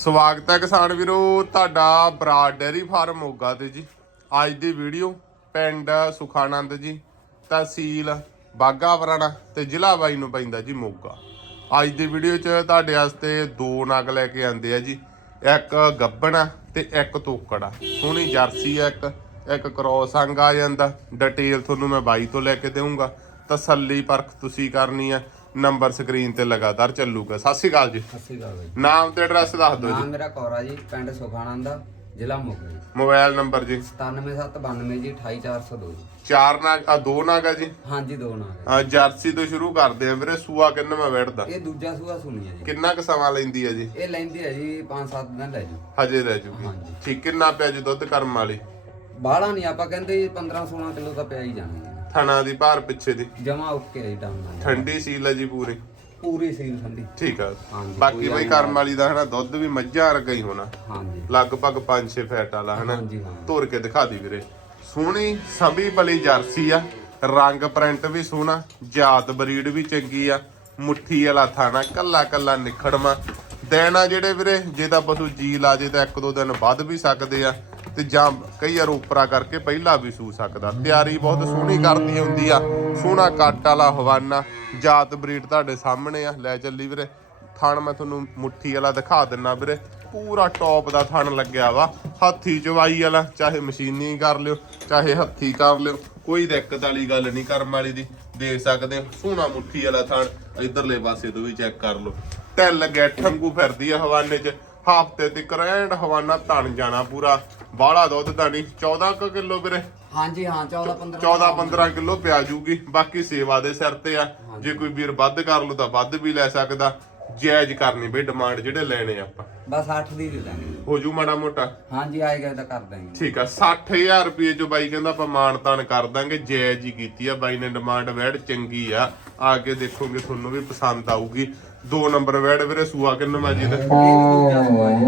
ਸਵਾਗਤ ਹੈ ਕਿਸਾਨ ਵੀਰੋ, ਤੁਹਾਡਾ ਬਰਾਡ ਡੇਅਰੀ ਫਾਰਮ ਮੋਗਾ ਤੇ ਜੀ। ਅੱਜ ਦੀ ਵੀਡੀਓ ਪਿੰਡ ਸੁਖਾਨੰਦ ਜੀ, ਤਹਿਸੀਲ ਬਾਗਾ ਪੁਰਾਣਾ ਤੇ ਜ਼ਿਲ੍ਹਾ ਬਾਈ ਨੂੰ ਪੈਂਦਾ ਜੀ ਮੋਗਾ। ਅੱਜ ਦੀ ਵੀਡੀਓ 'ਚ ਤੁਹਾਡੇ ਵਾਸਤੇ ਦੋ ਨਗ ਲੈ ਕੇ ਆਂਦੇ ਆ ਜੀ। ਇੱਕ ਗੱਬਣ ਆ ਤੇ ਇੱਕ ਤੋਕੜ ਆ। ਸੋਹਣੀ ਜਰਸੀ ਆ ਇੱਕ ਇੱਕ ਕ੍ਰੋਸ ਅੰਗ ਆ ਜਾਂਦਾ। ਡਿਟੇਲ ਤੁਹਾਨੂੰ ਮੈਂ ਬਾਈ ਤੋਂ ਲੈ ਕੇ ਦੇਵਾਂਗਾ ਤਸੱਲੀ ਪਰਖ ਤੁਸੀਂ ਕਰਨੀ ਆ। ਨੰਬਰ ਸਕਰੀਨ ਤੇ ਲਗਾਤਾਰ ਚੱਲੂਗਾ। ਸਤਿ ਸ਼੍ਰੀ ਅਕਾਲ ਜੀ। ਸਤਿ ਸ਼੍ਰੀ ਅਕਾਲ ਬਾਈ ਨਾਮ ਤੇ ਐਡਰੈਸ ਦੱਸ ਦਿਓ ਜੀ। ਮੇਰਾ ਕੌਰਾ ਜੀ ਪਿੰਡ ਸੁਖਾਨੰਦ ਦਾ ਜ਼ਿਲ੍ਹਾ ਮੋਗਾ ਜੀ। ਮੋਬਾਈਲ ਨੰਬਰ ਜੀ। 97792 ਜੀ 28402 ਜੀ। ਚਾਰ ਨਾਗ ਆ ਦੋ ਨਾਗ ਆ ਜੀ? ਹਾਂਜੀ ਦੋ ਹੈ ਆ ਜਰਸੀ ਤੋਂ ਸ਼ੁਰੂ ਕਰਦੇ ਆ ਵੀਰੇ ਸੂਆ ਕਿੰਨਵਾਂ ਬੈਠਦਾ ਇਹ ਦੂਜਾ ਸੂਆ ਸੁਣੀ ਹੈ ਜੀ। ਕਿੰਨਾ ਕੁ ਸਮਾਂ ਲੈਂਦੀ ਆ ਜੀ? ਇਹ ਲੈਂਦੀ ਹੈ ਜੀ 5-7 ਦਿਨ ਲੈ ਜੂ ਹਜੇ ਰਹਿ ਜੂਗੀ। ਹਾਂਜੀ। ਠੀਕ ਕਿੰਨਾ ਪਿਆ ਜੀ ਦੁੱਧ ਕਰਮ ਵਾਲੀ? ਬਾਹਲਾ ਨਹੀਂ ਆਪਾਂ ਕਹਿੰਦੇ 15-16 ਕਿਲੋ ਤਾਂ ਪਿਆ ਹੀ ਜਾਣਾ ਥਣਾ ਦੀ ਭਾਰ ਪਿੱਛੇ ਦੀ। ਜਮਾ ਓਕੇ ਹੈ ਡਾਊਨ ਨਾਲ ਠੰਡੀ ਸੀਲ ਆ ਜੀ ਪੂਰੀ। ਪੂਰੀ ਸੀਲ ਠੰਡੀ। ਠੀਕ ਆ। ਹਾਂਜੀ, ਬਾਕੀ ਕੋਈ ਬਈ ਕਰਮ ਵਾਲੀ ਦਾ ਹਨਾ ਦੁੱਧ ਵੀ ਮੱਝਾਂ ਵਰਗਾ ਹੀ ਹੋਣਾ। ਹਾਂਜੀ। ਲਗਭਗ 5-6 ਫੈਟ ਵਾਲਾ ਹਨਾ। ਹਾਂਜੀ ਹਾਂ। ਤੋਰ ਕੇ ਦਿਖਾ ਦੀ ਵੀਰੇ। ਸੋਹਣੀ ਸੰਭੀ ਬਲੀ ਜਰਸੀ ਆ। ਰੰਗ ਪ੍ਰਿੰਟ ਵੀ ਸੋਹਣਾ ਜਾਤ ਬਰੀਡ ਵੀ ਚੰਗੀ ਆ। ਮੁੱਠੀ ਵਾਲਾ ਥਾਣਾ ਕੱਲਾ ਕੱਲਾ ਨਿਖੜਮਾ ਦੇਣਾ ਜਿਹੜੇ ਵੀਰੇ ਜੇ ਤਾਂ ਪਸ਼ੂ ਜੀ ਲਾ ਜੇ ਤਾਂ ਇੱਕ ਦੋ ਦਿਨ ਵੱਧ ਵੀ ਸਕਦੇ ਆ। ਤੇ ਜਾਂ ਕਈ ਵਾਰ ਉਪਰਾ ਕਰਕੇ ਪਹਿਲਾਂ ਵੀ ਸੂ ਸਕਦਾ। ਤਿਆਰੀ ਬਹੁਤ ਸੋਹਣੀ ਕਰਦੀ ਹੁੰਦੀ ਆ। ਸੋਹਣਾ ਕੱਟ ਵਾਲਾ ਹਵਾਨਾ, ਜਾਤ ਬਰੀਡ ਤੁਹਾਡੇ ਸਾਹਮਣੇ ਆ। ਲੈ ਚੱਲੀ ਵੀਰੇ, ਥਣ ਮੈਂ ਤੁਹਾਨੂੰ ਮੁੱਠੀ ਵਾਲਾ ਦਿਖਾ ਦਿੰਨਾ ਵੀਰੇ। ਪੂਰਾ ਟੌਪ ਦਾ ਥਣ ਲੱਗਿਆ ਵਾ। ਹੱਥੀ ਚਵਾਈ ਵਾਲਾ, ਚਾਹੇ ਮਸ਼ੀਨੀ ਕਰ ਲਿਓ, ਚਾਹੇ ਹੱਥੀ ਕਰ ਲਿਓ। ਕੋਈ ਦਿੱਕਤ ਵਾਲੀ ਗੱਲ ਨਹੀਂ ਕਰਮ ਵਾਲੀ ਦੀ। ਦੇਖ ਸਕਦੇ ਹੋ। ਸੋਹਣਾ ਮੁੱਠੀ ਵਾਲਾ ਥਣ। ਇਧਰਲੇ ਪਾਸੇ ਤੋਂ ਵੀ ਚੈੱਕ ਕਰ ਲਓ। ਟੈਲ ਗੱਠ ਵਾਂਗੂ ਫਿਰਦੀ ਆ ਹਵਾਨੇ 'ਚ। ਹਫ਼ਤੇ ਤੇ ਕਰੈਂਡ ਹਵਾਨਾ ਤਣ ਜਾਣਾ ਪੂਰਾ। ਬਾਹਲਾ ਦੁੱਧ ਤਾਂ ਨਹੀਂ 14 ਕੁ ਕਿਲੋ ਵੀਰੇ। ਹਾਂਜੀ ਹਾਂ 14-15 14 15 ਕਿਲੋ ਪਿਆ ਜੂਗੀ ਬਾਕੀ ਸੇਵਾ ਦੇ ਸਿਰ ਤੇ ਆ। ਜੇ ਕੋਈ ਵੀਰ ਵੱਧ ਕਰ ਲੂ ਤਾਂ ਵੱਧ ਵੀ ਲੈ ਸਕਦਾ। ਜਾਇਜ਼ ਕਰਨੀ ਬਈ ਡਿਮਾਂਡ ਜਿਹੜੇ ਲੈਣੇ ਆਪਾਂ। ਬਸ 8 ਦੀ ਦੇ ਦਾਂਗੇ। ਹੋ ਜੂ ਮਾੜਾ ਮੋਟਾ? ਹਾਂਜੀ ਆਏਗਾ ਤਾਂ ਕਰ ਦਾਂਗੇ ਠੀਕ ਆ 60000 ਰੁਪਏ ਜੋ ਬਾਈ ਕਹਿੰਦਾ ਆਪਾਂ ਮਾਣ ਤਾਣ ਕਰ ਦਾਂਗੇ ਜਾਇਜ਼ ਹੀ ਕੀਤੀ ਆ। ਬਾਈ ਨੇ ਡਿਮਾਂਡ ਵੈੜ ਚੰਗੀ ਆ। ਆ ਕੇ ਦੇਖੋਗੇ ਤੁਹਾਨੂੰ ਵੀ ਪਸੰਦ ਆਊਗੀ। ਦੋ ਨੰਬਰ ਵੈੜ ਵੀਰੇ ਸੂਆ ਕਿੰਨਾ ਜੀ ਦਾ? ਇਹ ਦੂਜਾ ਸੂਆ ਜੀ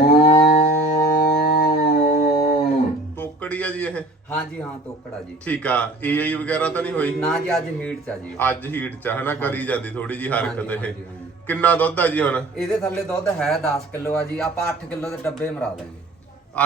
ਆ ਜੀ ਇਹ? ਹਾਂਜੀ ਹਾਂ ਤੋਕੜਾ ਜੀ। ਠੀਕ ਆ। ਏਆਈ ਵਗੈਰਾ ਤਾਂ ਨਹੀਂ ਹੋਈ? ਨਾ ਜੀ ਅੱਜ ਹੀਟ ਚ ਆ ਜੀ। ਅੱਜ ਹੀਟ ਚ ਹਨਾ? ਕਰੀ ਜਾਂਦੀ ਥੋੜੀ ਜੀ ਹਰਕਤ ਇਹ। ਹਾਂਜੀ, ਹਾਂਜੀ। ਕਿੰਨਾ ਦੁੱਧ ਆ ਜੀ ਹੁਣ? ਇਹਦੇ ਥੱਲੇ ਦੁੱਧ ਹੈ 10 ਕਿਲੋ ਆ ਜੀ। ਆਪਾਂ 8 ਕਿਲੋ ਦੇ ਡੱਬੇ ਮਰਾ ਦਾਂਗੇ।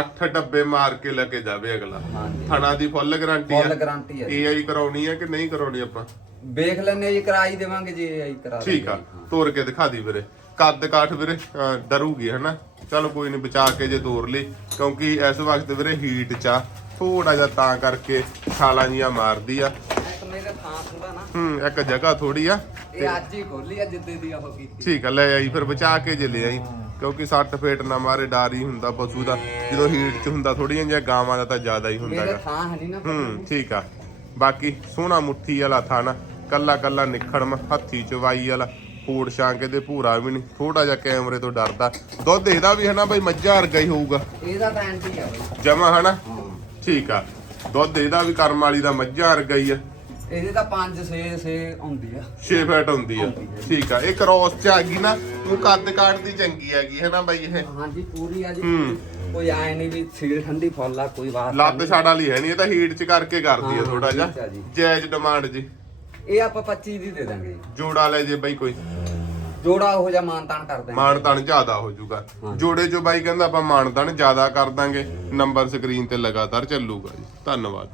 8 ਡੱਬੇ ਮਾਰ ਕੇ ਲੈ ਕੇ ਜਾਵੇ ਅਗਲਾ। ਹਾਂਜੀ। ਥਣਾ ਦੀ ਫੁੱਲ ਗਾਰੰਟੀ ਆ? ਫੁੱਲ ਗਾਰੰਟੀ ਹੈ ਜੀ। ਏਆਈ ਕਰਾਉਣੀ ਆ ਕਿ ਨਹੀਂ ਕਰਾਉਣੀ ਆਪਾਂ? ਵੇਖ ਲੈਣੇ ਜੀ ਕਰਾਈ ਦੇਵਾਂਗੇ ਜੀ ਆਈ ਕਰਾ ਠੀਕ ਆ। ਤੋਰ ਕੇ ਦਿਖਾ ਦੀ ਵੀਰੇ। ਕੱਦ ਕਾਠ ਵੀਰੇ ਅਹ ਡਰੂਗੀ ਹਨਾ? ਚਲ ਕੋਈ ਨਹੀਂ ਬਚਾ ਕੇ ਜੇ ਤੋਰ ਲਈ ਕਿਉਂਕਿ ਇਸ ਵਕਤ ਵੀਰੇ ਹੀਟ ਚ ਆ ਥੋੜਾ ਜਿਹਾ ਤਾਂ ਕਰਕੇ ਛਾਲਾਂ ਜੀਆਂ ਮਾਰਦੀ ਆ। ਇੱਕ ਮੇਰੇ ਥਾਂ ਥੋੜਾ ਨਾ। ਹੂੰ ਇੱਕ ਜਗ੍ਹਾ ਥੋੜੀ ਆ ਇਹ ਅੱਜ ਹੀ ਖੋਲੀ ਆ ਜਿੱਦੇ ਦੀ ਉਹ ਕੀਤੀ। ਠੀਕ ਆ ਲੈ ਆਈ ਫਿਰ ਬਚਾ ਕੇ ਜੇ ਲੈ ਆਈ ਕਿਉਂਕਿ ਸੱਟ ਫੇਟ ਨਾ ਮਾਰੇ ਡਰ ਹੀ ਹੁੰਦਾ ਪਸ਼ੂ ਦਾ। ਜਦੋਂ ਹੀਟ ਚ ਹੁੰਦਾ ਥੋੜੀਆਂ ਜਿਹੀਆਂ ਗਾਵਾਂ ਦਾ ਤਾਂ ਜ਼ਿਆਦਾ ਹੀ ਹੁੰਦਾ ਮੇਰੇ ਗਾ। ਥਾਂ ਹੈ ਨਹੀਂ ਨਾ ਹੂੰ ਠੀਕ ਆ। ਬਾਕੀ ਸੋਹਣਾ ਮੁੱਠੀ ਵਾਲਾ ਥਾਣਾ ਕੱਲਾ ਕੱਲਾ ਨਿਖੜਮ ਹੱਥੀ ਚਵਾਈ ਵਾਲਾ। ਫੂੜ ਛਾਂਕੇ ਦੇ ਭੂਰਾ ਵੀ ਨਹੀਂ ਥੋੜਾ ਜਿਹਾ ਕੈਮਰੇ ਤੋਂ ਡਰਦਾ। ਦੁੱਧ ਇਹਦਾ ਵੀ ਹਨਾ ਬਈ ਮੱਝਾਂ ਵਰਗਾ ਹੀ ਹੋਊਗਾ। ਇਹਦਾ ਤਾਂ ਐਂਟੀ ਆ ਬਈ। ਜਮਾ ਹਨਾ ਹਾਂ। ਠੀਕ ਆ। ਦੁੱਧ ਇਹਦਾ ਵੀ ਕਰਮ ਵਾਲੀ ਦਾ ਮੱਝਾਂ ਵਰਗਾ ਹੀ ਆ। ਇਹਦੇ ਤਾਂ 5 6 6 ਆਉਂਦੀ ਆ। 6 ਫੈਟ ਹੁੰਦੀ ਆ। ਠੀਕ ਆ। ਇਹ ਕ੍ਰੋਸ ਚ ਆ ਗਈ ਨਾ ਤੂੰ ਕੱਦ ਕਾਟ ਦੀ ਚੰਗੀ ਹੈਗੀ ਹਨਾ ਬਈ ਇਹ? ਹਾਂਜੀ ਪੂਰੀ ਆ ਜੀ। ਹੂੰ। ਕੋਈ ਆਏ ਨਹੀਂ ਵੀ ਸੀਲ ਠੰਡੀ ਫੁੱਲ ਆ ਕੋਈ ਬਾਤ ਲੱਤ ਛਾੜ ਵਾਲੀ ਹੈ ਨਹੀਂ ਇਹ ਤਾਂ ਹੀਟ ਚ ਕਰਕੇ ਕਰਦੀ ਆ ਹਾਂ, ਥੋੜਾ ਜਿਹਾ। ਜੀ। ਜਾਇਜ਼ ਡਿਮਾਂਡ ਜੀ। ਇਹ ਆਪਾਂ 25 ਦੀ ਦੇ ਦਾਂਗੇ। ਜੀ ਜੋੜਾ ਲੈ ਜੇ ਬਈ ਕੋਈ। ਜੋੜਾ ਉਹ ਜਿਹਾ ਮਾਨ ਤਾਨ ਕਰ ਦਾਂਗੇ ਮਾਣ ਤਾਣ ਜ਼ਿਆਦਾ ਹੋ ਜਾਊਗਾ। ਜੋੜੇ ਜੋ ਬਾਈ ਕਹਿੰਦਾ ਆਪਾਂ ਮਾਣ ਤਾਣ ਜ਼ਿਆਦਾ ਕਰ ਦਾਂਗੇ। ਨੰਬਰ ਸਕਰੀਨ ਤੇ ਲਗਾਤਾਰ ਚੱਲੂਗਾ ਜੀ। ਧੰਨਵਾਦ।